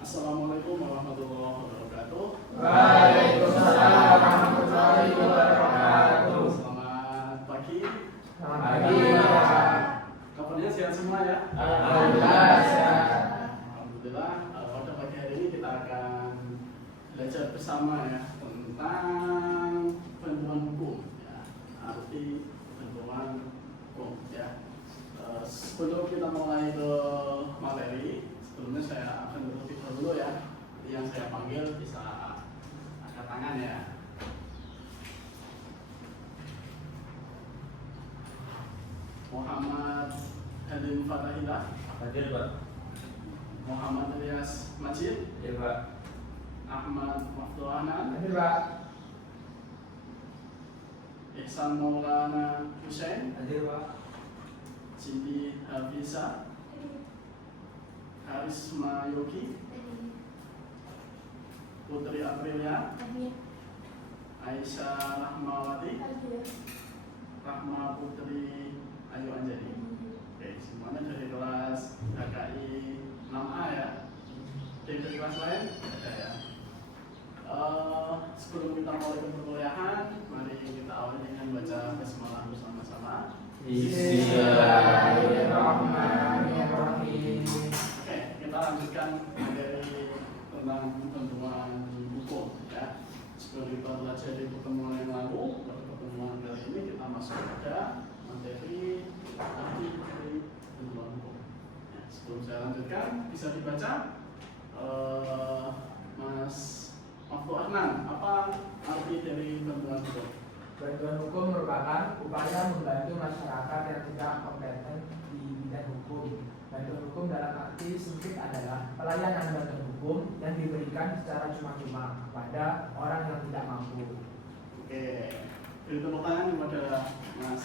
Assalamualaikum warahmatullahi wabarakatuh. Waalaikumsalam warahmatullahi wabarakatuh. Selamat pagi. Selamat pagi, Pak. Kabarnya sehat semua ya? Alhamdulillah sehat. Alhamdulillah. Pada pagi hari ini kita akan belajar bersama ya tentang bantuan hukum. Ya, arti bantuan hukum. Ya. Sebelum kita mulai ke materi, sebelumnya saya akan terlebih dahulu ya. Yang saya panggil bisa angkat tangan ya. Muhammad Halim Fatahillah. Hadir Pak. Muhammad Ilyas Majid. Ya Pak. Ahmad Maftuhanan. Hadir, Pak. Ihsan Maulana Hussein. Hadir Pak. Cindy Hafiza. Karisma Yogi. Putri Aprilia. Aisyah Rahmawati. Rahma Putri Ayu Anjani. Oke, semuanya dari kelas HKI 6A ya. Dari kelas lain ada ya. Sebelum kita mulai ke perkuliahan, mari kita awali dengan baca basmalah bersama-sama. Bismillahirrahmanirrahim. Oke, kita lanjutkan materi tentang bantuan hukum ya. Sebelum kita belajar di pertemuan yang lalu, pada pertemuan kali ini kita masuk pada materi arti dari bantuan hukum. Ya, sebelum saya lanjutkan, bisa dibaca Mas Maftuhanan, apa arti dari bantuan hukum? Bantuan hukum merupakan upaya membantu masyarakat yang tidak kompeten di bidang hukum. Bantuan hukum dalam arti sempit adalah pelayanan bantuan hukum yang diberikan secara cuma-cuma kepada orang yang tidak mampu. Oke, beri tepuk tangan kepada Mas.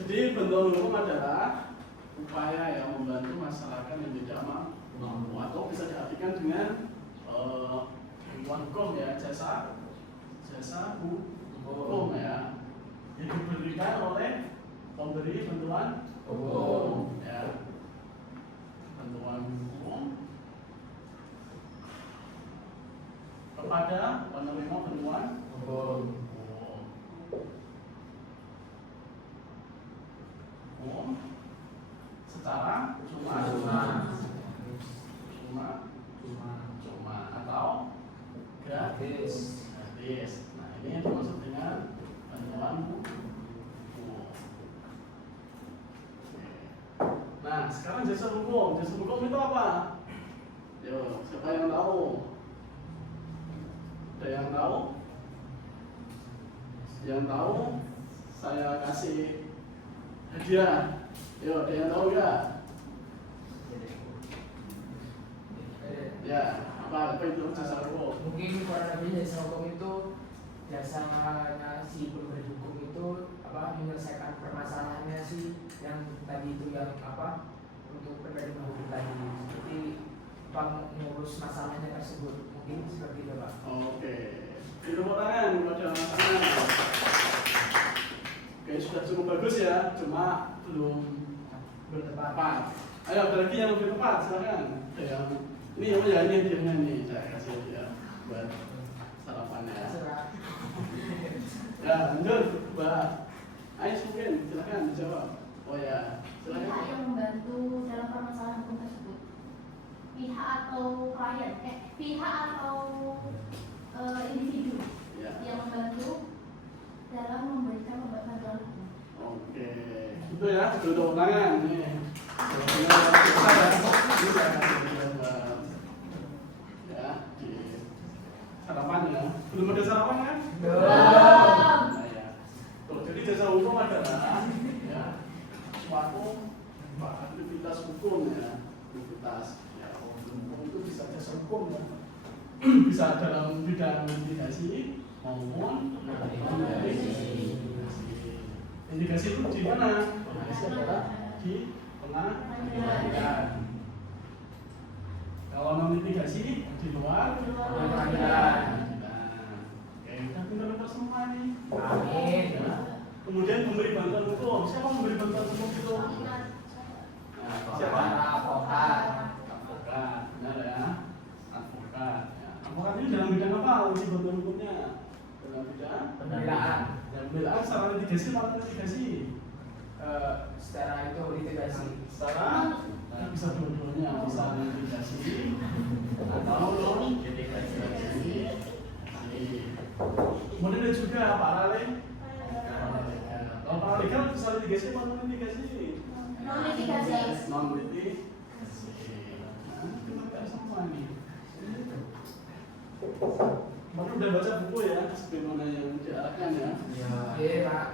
Jadi bantuan hukum adalah upaya yang membantu masyarakat yang tidak mampu, atau bisa diartikan dengan bantuan hukum ya, jasa hukum ya, yang diberikan oleh pemberi bantuan hukum ya, bantuan hukum kepada penerima bantuan hukum secara cuma atau gratis. Nah, ini yang dimaksud dengan bantuan hukum. Nah, sekarang jasa hukum. Jasa hukum itu apa? Yo, siapa yang tahu? Ada yang tahu? Yang tahu, saya kasih hadiah. Yo, ada yang tahu nggak? Ya, apa itu jasa hukum? Mungkin kurang lebih jasa hukum itu jasanya si pemberi hukum itu menyelesaikan permasalahannya sih yang tadi itu yang untuk penerima hukum tadi, seperti mengurus masalahnya tersebut, mungkin seperti itu Pak. Oke, tepuk tangan kepada Mas Anan. Oke, sudah cukup bagus ya, cuma belum tepat. Ayo, ada lagi yang lebih tepat, silakan. Ada yang ini apa ya, ini hadiahnya nih, saya kasih hadiah buat sarapannya. Ya, lanjut, Mbak Ais mungkin, silakan dijawab. Oh ya, silakan. Pihak yang membantu dalam permasalahan hukum tersebut, pihak atau klien, pihak atau individu Ya. yang membantu dalam memberikan bantuan hukum. Oke, itu ya, duduk tangan nih. Ini saya kasih hadiah ya di sarapannya. Belum ada sarapan kan? Belum. Nah, ya. Tuh, jadi jasa hukum adalah ya suatu aktivitas hukum ya, aktivitas ya hukum itu bisa jasa hukum ya. Bisa dalam bidang litigasi maupun litigasi itu di mana? Litigasi adalah di pengadilan. Kalau non litigasi di luar pengadilan. Oke, udah pintar-pintar semua nih. Amin. Ya. Kemudian memberi bantuan hukum. Siapa memberi bantuan hukum itu? Nah, siapa? Advokat. Advokat. fungsi bantuan hukumnya? Dalam bidang Pembelaan. dan pembelaan secara litigasi maupun litigasi. Secara itu litigasi. Secara bisa dua-duanya, bisa litigasi atau litigasi. Kemudian ada juga paralel. Kalau paralegal bisa litigasi maupun litigasi. Non litigasi. Non litigasi. Nah, kita lihat semua nih. Baru udah baca buku ya, sebagaimana yang diarahkan ya. Iya, Pak.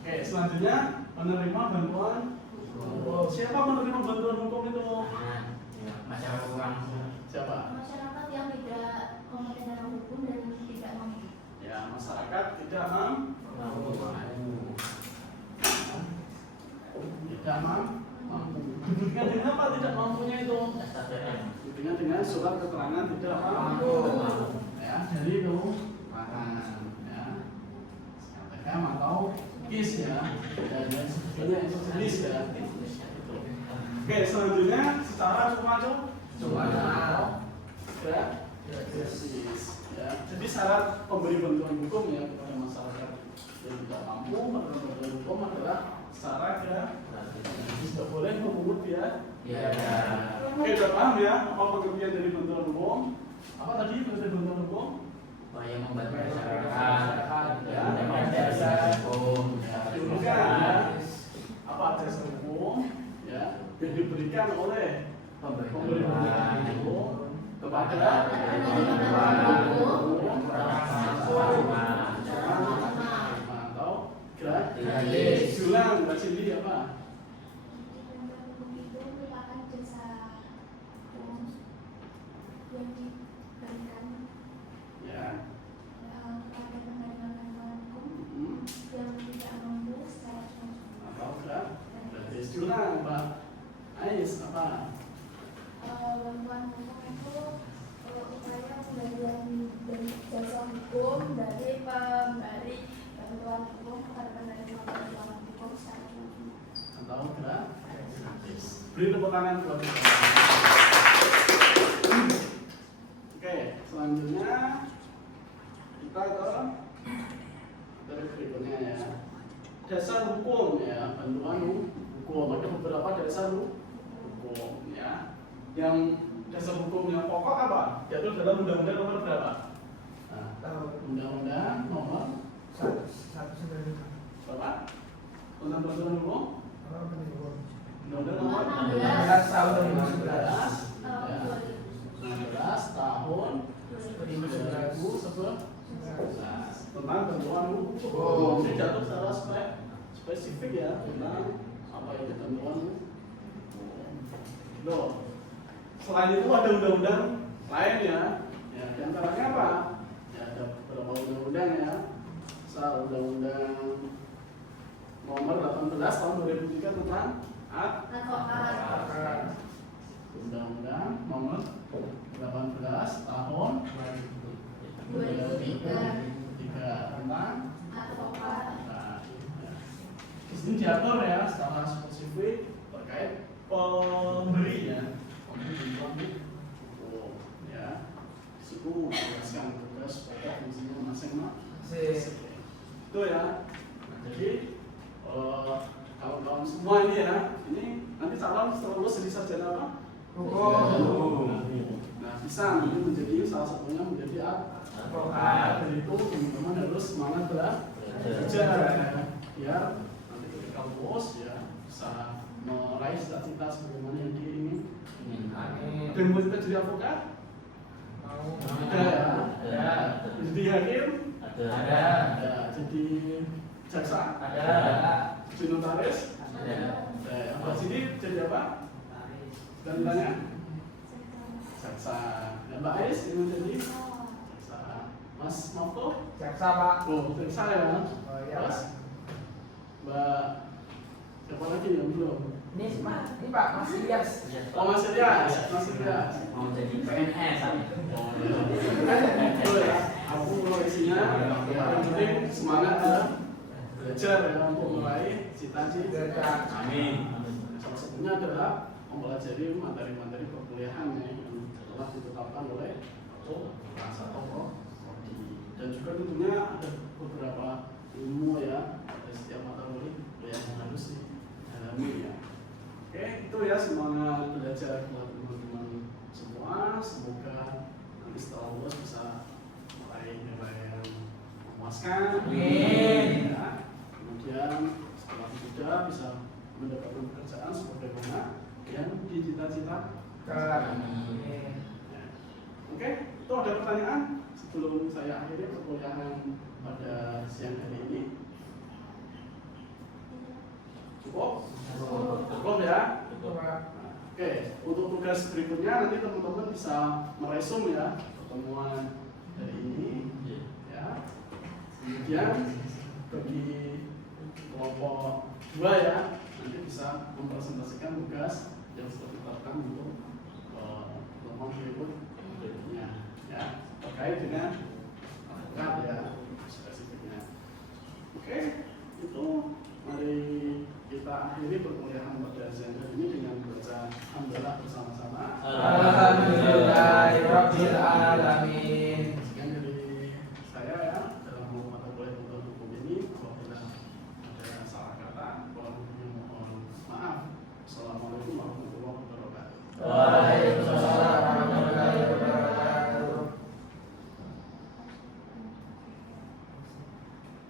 Oke, selanjutnya menerima bantuan. Oh, siapa menerima bantuan hukum itu? Masyarakat langsung. Siapa? Masyarakat yang tidak kompeten dalam hukum dan tidak mampu. Ya, masyarakat tidak mampu. Tidak mampu. Hubungan dengan apa tidak mampunya itu? Hubungan dengan surat keterangan tidak mampu. Ya, jadi itu makan. Ya, katakan atau kis ya, dan sebagainya itu jenis ya. Oke, selanjutnya secara cuma gratis. Ya, jadi syarat pemberi bantuan hukum ya kepada masyarakat yang tidak mampu menerima bantuan hukum adalah secara gratis. Tidak boleh memungut ya. Oke, sudah paham ya apa pengertian dari bantuan hukum? Apa tadi pengertian bantuan hukum? Upaya membantu masyarakat, Ya, jasa hukum, diberikan ya. Apa jasa hukum? Ya, yang diberikan oleh pemberi bantuan hukum kepada atau gratis. Ulang, Mbak Cindy apa? Itu merupakan jasa hukum yang diberikan Ya. kepada penerima bantuan hukum Hmm. yang tidak mampu secara langsung. Atau gratis. Ulang, Mbak Ais apa? Bantuan hukum itu upaya pemberian dari jasa hukum dari pemberi bantuan hukum kepada penerima bantuan hukum secara langsung. Atau gratis. Beri tepuk tangan buat kita. Oke, selanjutnya kita ke dari berikutnya ya. Dasar hukum ya, bantuan hukum. Ada beberapa dasar hukum ya. Yang dasar hukum yang pokok apa? Diatur dalam undang-undang nomor berapa? Nah, undang-undang nomor berapa? Tentang bantuan hukum? Undang-undang nomor 16 tahun 2011. 16 tahun 2011 tentang bantuan hukum. Ini jatuh secara spesifik ya tentang apa itu bantuan hukum. Loh, selain itu ada undang-undang lain ya. Ya, di antaranya apa? Ya, ada beberapa undang-undang ya. Misal undang-undang nomor 18 tahun 2003 tentang Advokat. undang-undang nomor 18 tahun 2003 tentang Advokat. di sini diatur ya secara spesifik terkait pemberi ya, pemberi hukum ya. Di situ menjelaskan tugas pokok fungsinya masing-masing. Itu ya. Nah, jadi kawan-kawan semua ini ya, ini nanti calon setelah lulus jadi sarjana apa? Hukum. Nah, bisa nanti menjadi salah satunya menjadi advokat. Dan itu teman-teman harus semangat belajar ya. Nanti ketika lulus ya bisa meraih cita-cita sebagaimana yang diingin. Amin. Dan mau kita jadi advokat? Mau. Ada ya. Ada. Jadi hakim? Ada. Ada. Jadi jaksa? Ada. Jadi notaris? Ada. Apa sini jadi apa? Dan tanya? Jaksa. Dan Mbak Ais ini menjadi jaksa. Mas Moko? Jaksa, Pak. Oh, jaksa ya. Oh iya, Terus Pak. Mbak siapa lagi yang belum? Ini Pak, Mas Ilyas. Oh, Mas Ilyas. Mas Ilyas. Mau jadi PNS. Oh, iya. Itu ya. Aku kalau isinya yang penting semangat ya. Belajar ya untuk meraih cita-cita. Amin. Salah satunya adalah mempelajari materi-materi perkuliahan yang telah ditetapkan oleh rasa tokoh memuaskan. Amin. Ya. Kemudian setelah wisuda bisa mendapatkan pekerjaan sebagaimana yang dicita-citakan. Amin. Oke, itu ada pertanyaan sebelum saya akhiri perkuliahan pada siang hari ini. Cukup? Cukup ya? Oke, untuk tugas berikutnya nanti teman-teman bisa meresum ya pertemuan hari ini. Ya. Kemudian bagi kelompok 2 ya, nanti bisa mempresentasikan tugas yang sudah ditetapkan untuk pertemuan berikutnya ya, terkait dengan advokat ya spesifiknya. Oke, itu mari kita akhiri perkuliahan pada siang hari ini dengan membaca hamdalah bersama-sama. Alhamdulillah.